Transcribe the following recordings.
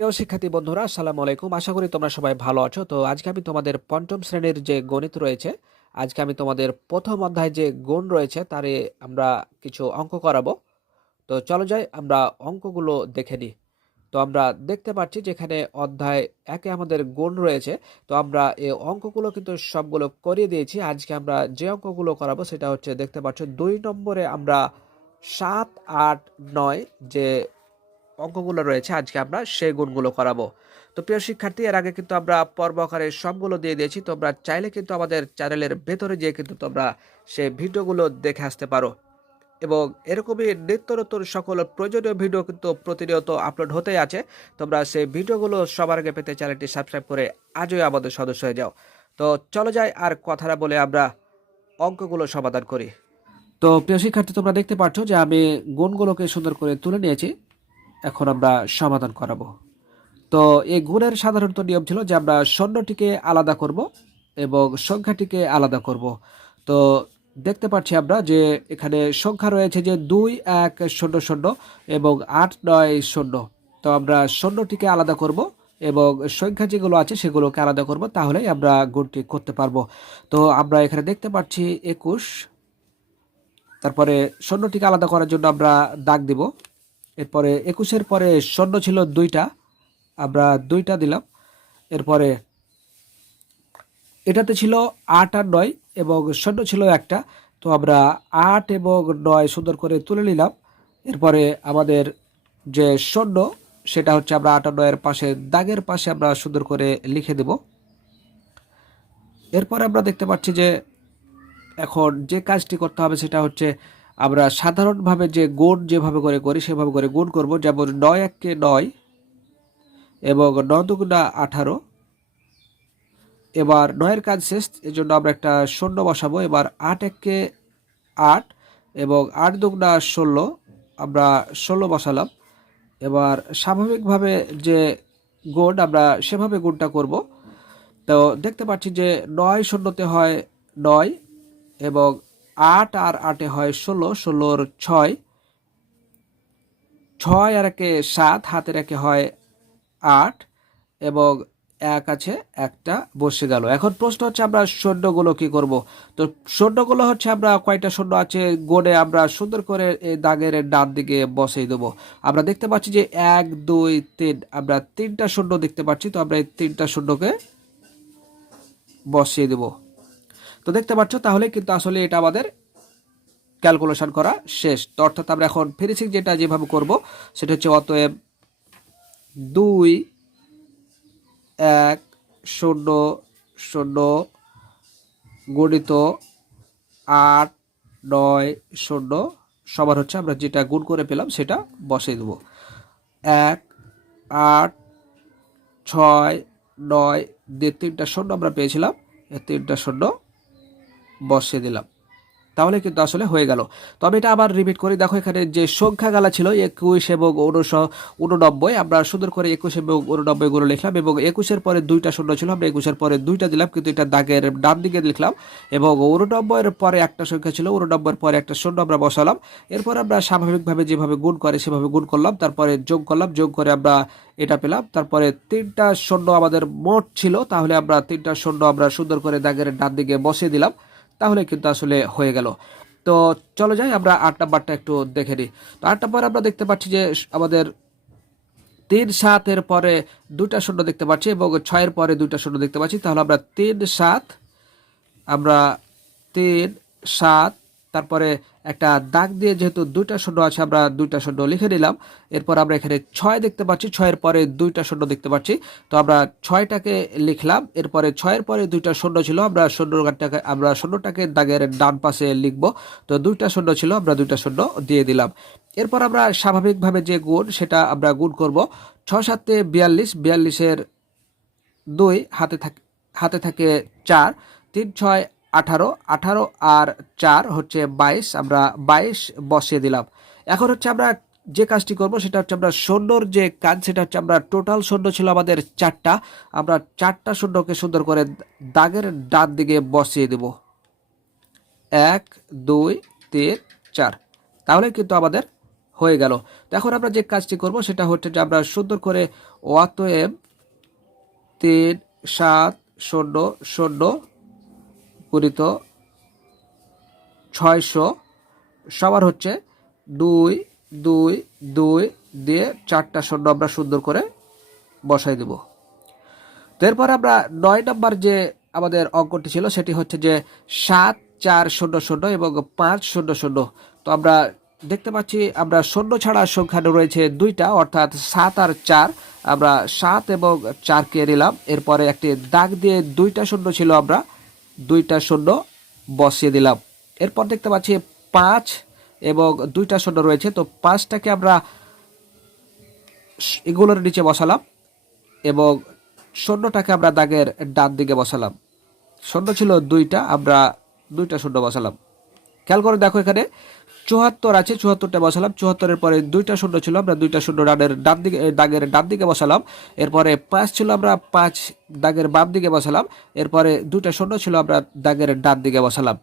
প্রিয় শিক্ষার্থী বন্ধুরা, আসসালামু আলাইকুম। আশা করি তোমরা সবাই ভালো আছো। তো আজকে আমি তোমাদের পঞ্চম শ্রেণির যে গণিত রয়েছে, আজকে আমি তোমাদের প্রথম অধ্যায় যে গুণ রয়েছে, তারে আমরা কিছু অঙ্ক করাবো। তো চলো যাই, আমরা অঙ্কগুলো দেখে নিই। তো আমরা দেখতে পাচ্ছি যেখানে অধ্যায় একে আমাদের গুণ রয়েছে, তো আমরা এই অঙ্কগুলো কিন্তু সবগুলো করিয়ে দিয়েছি। আজকে আমরা যে অঙ্কগুলো করাবো, সেটা হচ্ছে দেখতে পাচ্ছ, দুই নম্বরে আমরা সাত, আট, নয় যে অঙ্কগুলো রয়েছে, আজকে আমরা সেই গুণগুলো করাবো। তো প্রিয় শিক্ষার্থী, এর আগে কিন্তু আমরা পর্ব আকারে সবগুলো দিয়ে দিয়েছি, তোমরা চাইলে কিন্তু আমাদের চ্যানেলের ভেতরে যেয়ে কিন্তু তোমরা সেই ভিডিওগুলো দেখে আসতে পারো। এবং এরকমই নিত্য নতুন সকল প্রয়োজনীয় ভিডিও কিন্তু প্রতিনিয়ত আপলোড হতেই আছে। তোমরা সেই ভিডিওগুলো সবার আগে পেতে চ্যানেলটি সাবস্ক্রাইব করে আজই আমাদের সদস্য হয়ে যাও। তো চলো যাই, আর কথাটা বলে আমরা অঙ্কগুলো সমাধান করি। তো প্রিয় শিক্ষার্থী, তোমরা দেখতে পাচ্ছ যে আমি গুণগুলোকে সুন্দর করে তুলে নিয়েছি। এখন আমরা সমাধান করাবো। তো এই গুণের সাধারণত নিয়ম ছিল যে আমরা শূন্যটিকে আলাদা করব এবং সংখ্যাটিকে আলাদা করব। তো দেখতে পাচ্ছি আমরা যে এখানে সংখ্যা রয়েছে যে দুই, এক, শূন্য শূন্য এবং আট, নয়, শূন্য। তো আমরা শূন্যটিকে আলাদা করব এবং সংখ্যা যেগুলো আছে সেগুলোকে আলাদা করব তাহলে আমরা গুণটি করতে পারব। তো আমরা এখানে দেখতে পাচ্ছি একুশ। তারপরে শূন্যটিকে আলাদা করার জন্য আমরা দাগ দিব। এরপরে একুশের পরে শূন্য ছিল দুইটা। আমরা দুইটা দিলাম। এরপরে এটাতে ছিল আট আর নয় এবং শূন্য ছিল একটা। তো আমরা আট এবং নয় সুন্দর করে তুলে নিলাম। এরপরে আমাদের যে শূন্য সেটা হচ্ছে আমরা আট আর নয়ের পাশে, দাগের পাশে আমরা সুন্দর করে লিখে দেব। এরপরে আমরা দেখতে পাচ্ছি যে এখন যে কাজটি করতে হবে সেটা হচ্ছে আমরা সাধারণভাবে যে গুণ যেভাবে করে করি, সেভাবে করে গুণ করব। যেমন নয় এককে নয় এবং নয় দুগুণা আঠারো। এবার নয়ের কাজ শেষ এই জন্য আমরা একটা শূন্য বসাবো। এবার আট এককে আট এবং আট দুগুণা ষোলো, আমরা ষোলো বসালাম। এবার স্বাভাবিকভাবে যে গুণ, আমরা সেভাবে গুণটা করব। তো দেখতে পাচ্ছি যে নয় শূন্যতে হয় নয় এবং আট আর আটে হয় ষোলো, ষোলোর ছয়। ছয় আর একে সাত, হাতের একে হয় আট এবং এক আছে একটা বসে গেল। এখন প্রশ্ন হচ্ছে আমরা শূন্যগুলো কি করব? তো শূন্যগুলো হচ্ছে আমরা কয়টা শূন্য আছে? গোড়ে আমরা সুন্দর করে এই দাগের ডান দিকে বসিয়ে দেবো। আমরা দেখতে পাচ্ছি যে এক, দুই, তিন, আমরা তিনটা শূন্য দেখতে পাচ্ছি। তো আমরা এই তিনটা শূন্যকে বসিয়ে দেবো। তো দেখতে পাচ্ছ, তাহলে কিন্তু আসলে এটা আমাদের ক্যালকুলেশন করা শেষ। তো অর্থাৎ আমরা এখন ফিনিশিং যেটা যেভাবে করব, সেটা হচ্ছে অতএব দুই, এক, শূন্য শূন্য গণিত আট, নয়, শূন্য সবার হচ্ছে আমরা যেটা গুণ করে পেলাম সেটা বসিয়ে দেবো। এক, আট, ছয়, নয়, দিয়ে তিনটা শূন্য আমরা পেয়েছিলাম। তিনটা শূন্য বসিয়ে দিলাম। তাহলে কিন্তু আসলে হয়ে গেল। তবে এটা আবার রিপিট করি। দেখো এখানে যে সংখ্যা গালা ছিল একুশ এবং উনশ উননব্বই আমরা সুন্দর করে একুশ এবং উননব্বই গুলো লিখলাম এবং একুশের পরে দুইটা শূন্য ছিল। আমরা একুশের পরে দুইটা দিলাম, কিন্তু এটা দাগের ডান দিকে লিখলাম এবং উননব্বইয়ের পরে একটা সংখ্যা ছিল উননব্বইয়ের পরে একটা শূন্য আমরা বসালাম। এরপর আমরা স্বাভাবিকভাবে যেভাবে গুণ করে সেভাবে গুণ করলাম, তারপরে যোগ করলাম, যোগ করে আমরা এটা পেলাম। তারপরে তিনটা শূন্য আমাদের মোট ছিল, তাহলে আমরা তিনটা শূন্য আমরা সুন্দর করে দাগের ডান দিকে বসিয়ে দিলাম। তাহলে কিন্তু আসলে হয়ে গেল। তো চলো যাই, আমরা আট নাম্বারটা একটু দেখে নিই। তো আট নাম্বার আমরা দেখতে পাচ্ছি যে আমাদের তিন সাতের পরে দুটা শূন্য দেখতে পাচ্ছি এবং ছয়ের পরে দুটা শূন্য দেখতে পাচ্ছি। তাহলে আমরা তিন সাত, আমরা তিন সাত, তারপরে একটা দাগ দিয়ে যেহেতু দুইটা শূন্য আছে, আমরা দুইটা শূন্য লিখে নিলাম। এরপর আমরা এখানে ছয় দেখতে পাচ্ছি, ছয়ের পরে দুইটা শূন্য দেখতে পাচ্ছি। তো আমরা ছয়টাকে লিখলাম, এরপরে ছয়ের পরে দুইটা শূন্য ছিল, আমরা শূন্যটাকে আমরা শূন্যটাকে দাগের ডান পাশে লিখব। তো দুইটা শূন্য ছিল, আমরা দুইটা শূন্য দিয়ে দিলাম। এরপর আমরা স্বাভাবিকভাবে যে গুণ, সেটা আমরা গুণ করব। ছ সাতে বিয়াল্লিশ, বিয়াল্লিশের দুই, হাতে থাকে হাতে থাকে চার। তিন, ছয় আঠারো আঠারো আর চার হচ্ছে বাইশ, আমরা বাইশ বসিয়ে দিলাম। এখন হচ্ছে আমরা যে কাজটি করব সেটা হচ্ছে আমরা শূন্যর যে কাজ, সেটা হচ্ছে আমরা টোটাল সৈন্য ছিল আমাদের চারটা। আমরা চারটা সৈন্যকে সুন্দর করে দাগের ডান দিকে বসিয়ে দেব। এক, দুই, তিন, চার। তাহলে কিন্তু আমাদের হয়ে গেল। তো এখন আমরা যে কাজটি করব সেটা হচ্ছে যে আমরা সুন্দর করে অতএব তিন, সাত, শূন্য শূন্য গুণিত ছয়শো, সবার হচ্ছে দুই দুই দুই দিয়ে চারটা আমরা সুন্দর করে বসাই দেব। এরপর আমরা নয় নম্বর যে আমাদের অঙ্কটি ছিল সেটি হচ্ছে যে সাত, চার, শূন্য শূন্য এবং পাঁচ, শূন্য শূন্য। তো আমরা দেখতে পাচ্ছি আমরা শূন্য ছাড়া সংখ্যা রয়েছে দুইটা, অর্থাৎ সাত আর চার। আমরা সাত এবং চারকে নিলাম। এরপরে একটি দাগ দিয়ে দুইটা শূন্য ছিল আমরা দুইটা শূন্য বসিয়ে দিলাম। এরপর দেখতে পাচ্ছি পাঁচ এবং দুইটা শূন্য রয়েছে। তো পাঁচটাকে আমরা এগুলোর নিচে বসালাম এবং শূন্যটাকে আমরা দাগের ডান দিকে বসালাম। শূন্য ছিল দুইটা, আমরা দুইটা শূন্য বসালাম। খেয়াল করে দেখো এখানে চুয়াত্তর আছে, চুয়াত্তরটা বসালাম। চুয়াত্তরের পরে দুইটা শূন্য ছিল, আমরা দুইটা শূন্য ডানের ডান দিকে দাগের ডান দিকে বসালাম। এরপরে পাঁচ ছিল, আমরা পাঁচ দাগের বাম দিকে বসালাম। এরপরে দুইটা শূন্য ছিল, আমরা দাগের ডান দিকে বসালাম।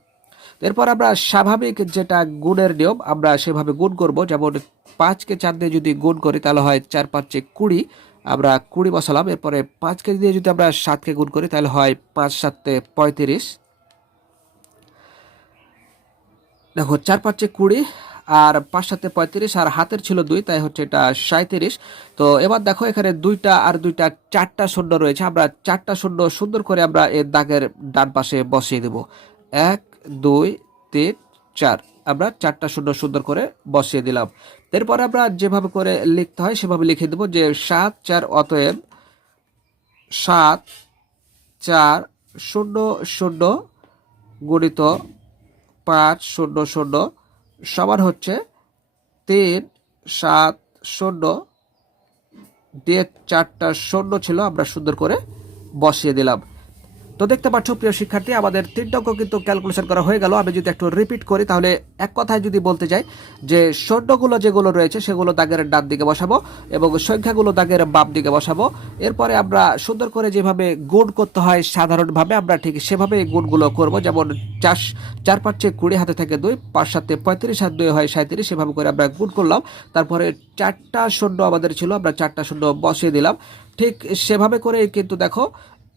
এরপর আমরা স্বাভাবিক যেটা গুণের নিয়ম, আমরা সেভাবে গুণ করব। যেমন পাঁচকে চার দিয়ে যদি গুণ করি, তাহলে হয় চার পাঁচে কুড়ি। আমরা কুড়ি বসালাম। এরপরে পাঁচকে দিয়ে যদি আমরা সাতকে গুণ করি, তাহলে হয় পাঁচ সাতে পঁয়ত্রিশ। দেখো, চার পাঁচে কুড়ি আর পাঁচ সাথে পঁয়ত্রিশ আর হাতের ছিল দুই, তাই হচ্ছে এটা সাঁত্রিশ তো এবার দেখো, এখানে দুইটা আর দুইটা চারটা শূন্য রয়েছে। আমরা চারটা শূন্য সুন্দর করে আমরা এর দাগের ডান পাশে বসিয়ে দেব। এক, দুই, তিন, চার। আমরা চারটা শূন্য সুন্দর করে বসিয়ে দিলাম। এরপর আমরা যেভাবে করে লিখতে হয়, সেভাবে লিখে দেবো যে সাত, চার, অতএব সাত, চার, শূন্য শূন্য গুণিত পাঁচ, শূন্য শূন্য। সমান হচ্ছে তিন, সাত, শূন্য। দিয়ে চারটা শূন্য ছিল, আমরা সুন্দর করে বসিয়ে দিলাম। তো দেখতে পাচ্ছ, প্রিয় শিক্ষার্থী, আমাদের তিনটা অঙ্ক কিন্তু ক্যালকুলেশন করা হয়ে গেল। আমি যদি একটু রিপিট করি, তাহলে এক কথায় যদি বলতে যাই, যে শূন্যগুলো যেগুলো রয়েছে, সেগুলো দাগের ডান দিকে বসাবো এবং সংখ্যাগুলো দাগের বাম দিকে বসাবো। এরপরে আমরা সুন্দর করে যেভাবে গুণ করতে হয় সাধারণভাবে, আমরা ঠিক সেভাবে গুণগুলো করব। যেমন চার চার পাঁচে কুড়ি হাতে থেকে দুই, পাঁচ সাথে পঁয়ত্রিশ হাত দুই হয় সাঁত্রিশ সেভাবে করে আমরা গুণ করলাম। তারপরে চারটা শূন্য আমাদের ছিল, আমরা চারটা শূন্য বসিয়ে দিলাম। ঠিক সেভাবে করে কিন্তু দেখো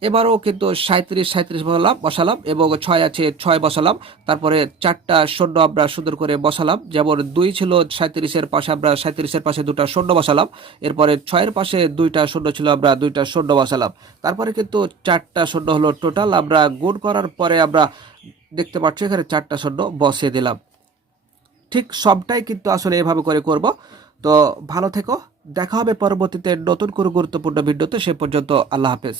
এবারও কিন্তু সাঁত্রিশ সাঁত্রিশ বসালাম বসালাম এবং ছয় আছে ছয় বসালাম। তারপরে চারটা শূন্য আমরা সুন্দর করে বসালাম। যেমন দুই ছিল সাঁত্রিশের পাশে আমরা সাঁত্রিশের পাশে দুটা শূন্য বসালাম। এরপরে ছয়ের পাশে দুইটা শূন্য ছিল আমরা দুইটা শূন্য বসালাম। তারপরে কিন্তু চারটা শূন্য হলো টোটাল। আমরা গুণ করার পরে আমরা দেখতে পাচ্ছি এখানে চারটা শূন্য বসিয়ে দিলাম। ঠিক সবটাই কিন্তু আসলে এভাবে করে করব। তো ভালো থেকো। দেখা হবে পরবর্তীতে নতুন কোনো গুরুত্বপূর্ণ ভিডিওতে। সে পর্যন্ত আল্লাহ হাফেজ।